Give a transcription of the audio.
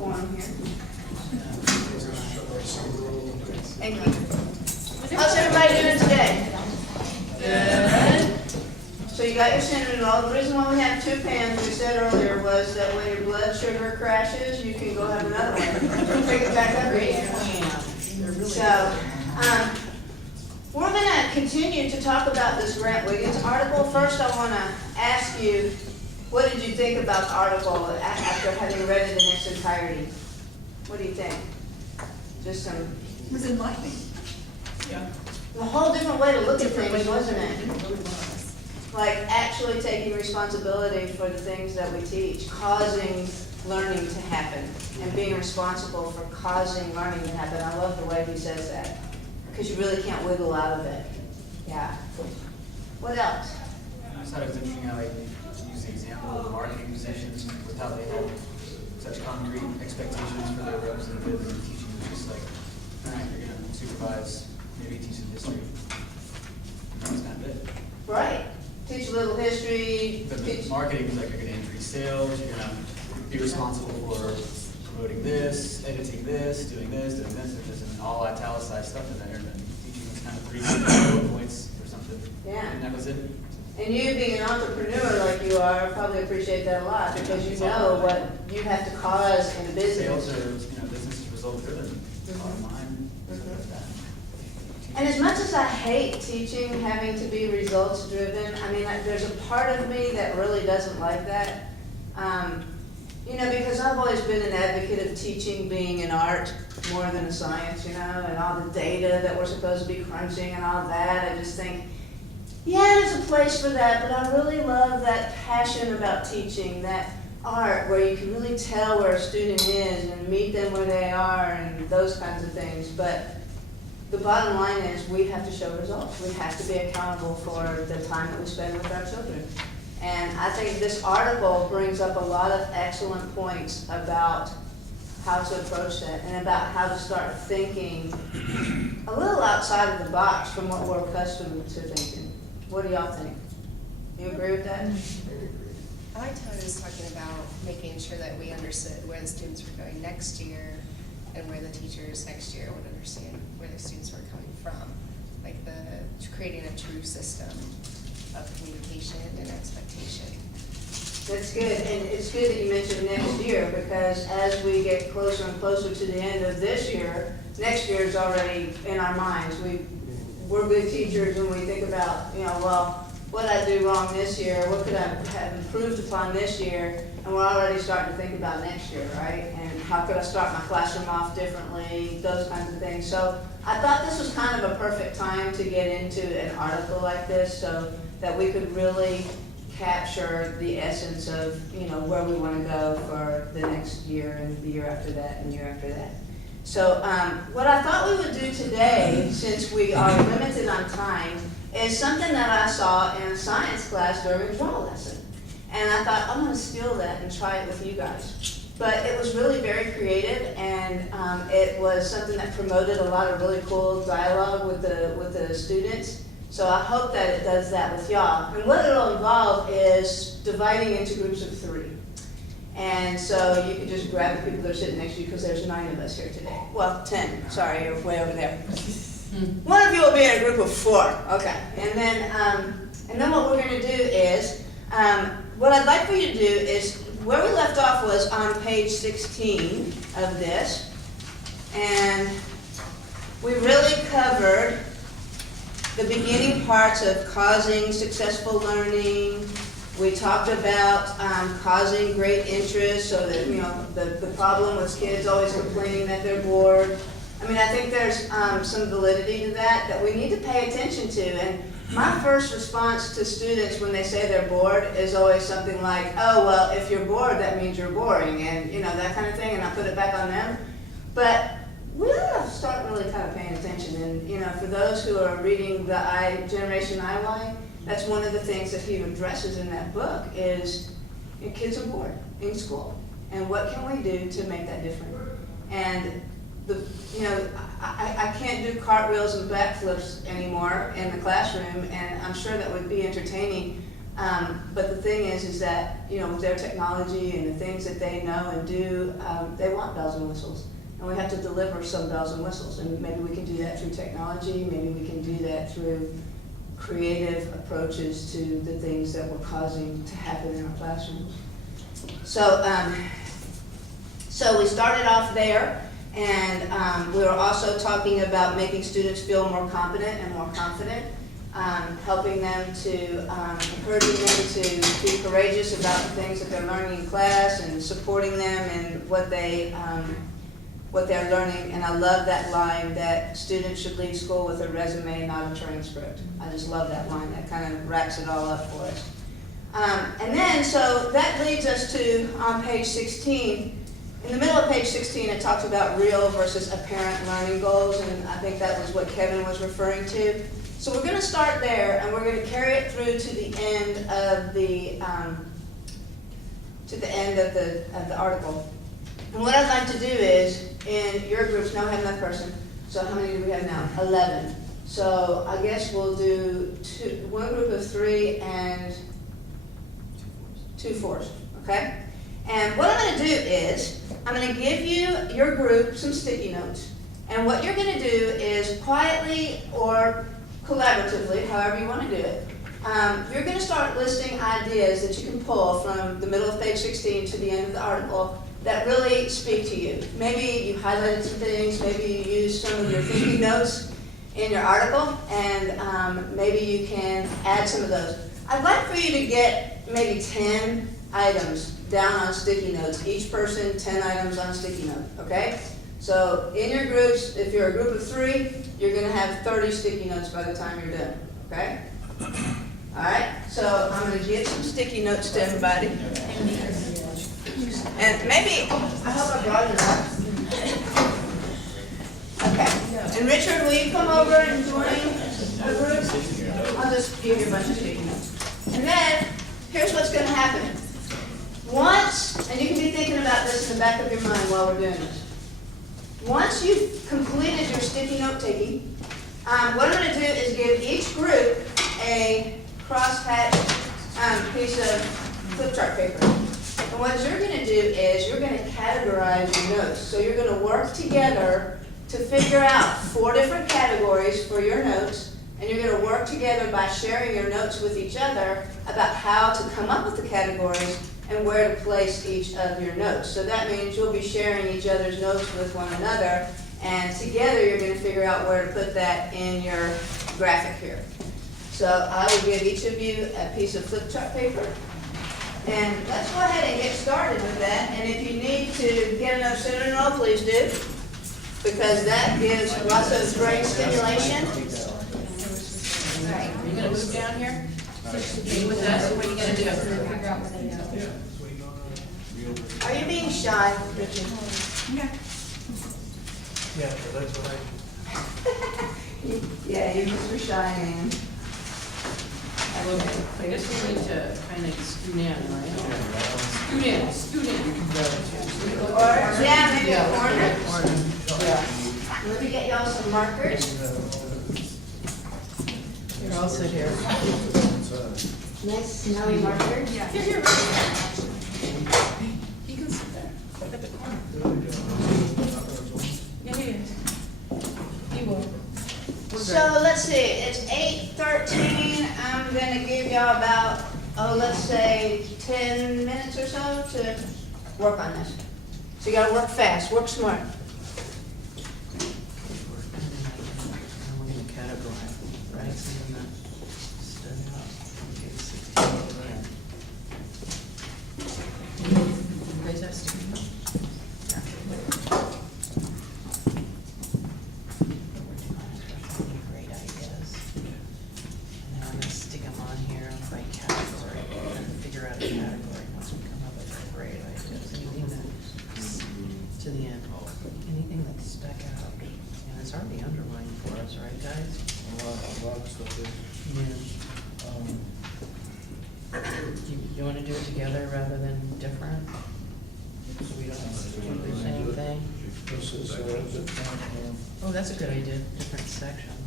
form here. Thank you. How's everybody doing today? Good. So you got your cinnamon roll. The reason why we have two pans, we said earlier, was that when your blood sugar crashes, you can go have another one. Pick it back up again. So, we're going to continue to talk about this Grant Wiggins article. First, I want to ask you, what did you think about the article after having read it in its entirety? What do you think? Just some... It was enlightening. Yeah. A whole different way to look at things, wasn't it? It really was. Like actually taking responsibility for the things that we teach, causing learning to happen, and being responsible for causing learning to happen. I love the way he says that, because you really can't wiggle out of it. Yeah. What else? I just thought it was interesting how they used the example of marketing positions with how they had such concrete expectations for their representatives, and teaching was just like, all right, you're going to supervise, maybe teach some history. That's kind of it. Right. Teach a little history. But the marketing is like, you're going to increase sales, you're going to be responsible for promoting this, editing this, doing this, and then all italicized stuff in there, and then teaching was kind of 3 bullet points or something. Yeah. And that was it. And you being an entrepreneur like you are, probably appreciate that a lot, because you know what you have to cause in a business. Sales are, business is result driven, bottom line, stuff like that. And as much as I hate teaching having to be results driven, I mean, there's a part of me that really doesn't like that. Because I've always been an advocate of teaching being an art more than a science, and all the data that we're supposed to be crunching and all that. I just think, yeah, there's a place for that, but I really love that passion about teaching, that art where you can really tell where a student is and meet them where they are and those kinds of things. But the bottom line is we have to show results. We have to be accountable for the time that we spend with our children. And I think this article brings up a lot of excellent points about how to approach that and about how to start thinking a little outside of the box from what we're accustomed to thinking. What do y'all think? Do you agree with that? I liked how he was talking about making sure that we understood where the students were going next year and where the teachers next year would understand where the students were coming from. Like creating a true system of communication and expectation. That's good, and it's good that you mentioned next year, because as we get closer and closer to the end of this year, next year is already in our minds. We're good teachers when we think about, what did I do wrong this year? What could I have improved upon this year? And we're already starting to think about next year, right? And how could I start my classroom off differently? Those kinds of things. So I thought this was kind of a perfect time to get into an article like this, so that we could really capture the essence of, where we want to go for the next year and the year after that and the year after that. So what I thought we would do today, since we are limited on time, is something that I saw in a science class during a draw lesson. And I thought, I'm going to steal that and try it with you guys. But it was really very creative, and it was something that promoted a lot of really cool dialogue with the students. So I hope that it does that with y'all. And what it'll involve is dividing into groups of 3. And so you can just grab the people that are sitting next to you, because there's 9 of us here today. Well, 10, sorry, you're way over there. One of you will be in a group of 4, okay. And then what we're gonna do is, what I'd like for you to do is, where we left off was on page 16 of this. And we really covered the beginning parts of causing successful learning. We talked about causing great interest, so that, the problem with kids always complaining that they're bored. I mean, I think there's some validity to that we need to pay attention to. And my first response to students when they say they're bored is always something like, oh, well, if you're bored, that means you're boring, and that kind of thing, and I put it back on them. But we ought to start really kind of paying attention. And, for those who are reading the Generation IY, that's one of the things that he addresses in that book is kids are bored in school. And what can we do to make that different? And I can't do cartwheels and backflips anymore in the classroom, and I'm sure that would be entertaining. But the thing is that, you know, with their technology and the things that they know and do, they want bells and whistles. And we have to deliver some bells and whistles. And maybe we can do that through technology, maybe we can do that through creative approaches to the things that we're causing to happen in our classrooms. So, so we started off there, and we were also talking about making students feel more competent and more confident, helping them to, encouraging them to be courageous about the things that they're learning in class, and supporting them in what they're learning. And I love that line that students should leave school with a resume, not a transcript. I just love that line. That kind of wraps it all up for us. And then, so that leads us to, on page 16, in the middle of page 16, it talks about real versus apparent learning goals, and I think that was what Kevin was referring to. So we're going to start there, and we're going to carry it through to the end of the article. And what I'd like to do is, in your groups, now I have another person, so how many do we have now? 11. So I guess we'll do one group of 3 and 2 fours, okay? And what I'm going to do is, I'm going to give you, your group, some sticky notes. And what you're going to do is quietly or collaboratively, however you want to do it, you're going to start listing ideas that you can pull from the middle of page 16 to the end of the article that really speak to you. Maybe you highlighted some things, maybe you used some of your thinking notes in your article, and maybe you can add some of those. I'd like for you to get maybe 10 items down on sticky notes, each person 10 items on sticky note, okay? So in your groups, if you're a group of 3, you're gonna have 30 sticky notes by the time you're done, okay? All right, so I'm gonna give some sticky notes to everybody. And maybe, I hope I brought enough. Okay, and Richard, will you come over and join the group? I'll just give you a bunch of sticky notes. And then, here's what's gonna happen. Once, and you can be thinking about this in the back of your mind while we're doing this. Once you've completed your sticky note taking, what I'm going to do is give each group a crosshatch piece of flip chart paper. And what you're going to do is you're going to categorize your notes. So you're going to work together to figure out 4 different categories for your notes, and you're going to work together by sharing your notes with each other about how to come up with the categories and where to place each of your notes. So that means you'll be sharing each other's notes with one another, and together you're going to figure out where to put that in your graphic here. So I will give each of you a piece of flip chart paper, and let's go ahead and get started with that. And if you need to get another cinnamon roll, please do, because that gives lots of brain stimulation. All right, are you going to move down here? With us, what are you going to do? Figure out what they know. Are you being shy, Richard? Yeah, that's what Yeah, you're Mr. Shy Man. I guess we need to kind of scoot in, right? Scoot in. Or, yeah, maybe a Yeah, corner. Yeah. Let me get y'all some markers. Here, I'll sit here. Nice smelly marker. Here. He can sit there. At the corner. Yeah, he is. He will. So let's see, it's 8:13. I'm gonna give y'all about, let's say 10 minutes or so to work on this. So you gotta work fast, work smart. We're gonna categorize, right? So we're gonna set it up. You guys have sticky notes? Great ideas. And then I'm gonna stick them on here by category, and figure out a category once we come up with our great ideas. Anything that, to the end, anything that stuck out. And it's already underlined for us, right, guys? A lot of stuff is. Yeah. You wanna do it together rather than different? So we don't do the same thing? This is, Oh, that's a good idea, different sections.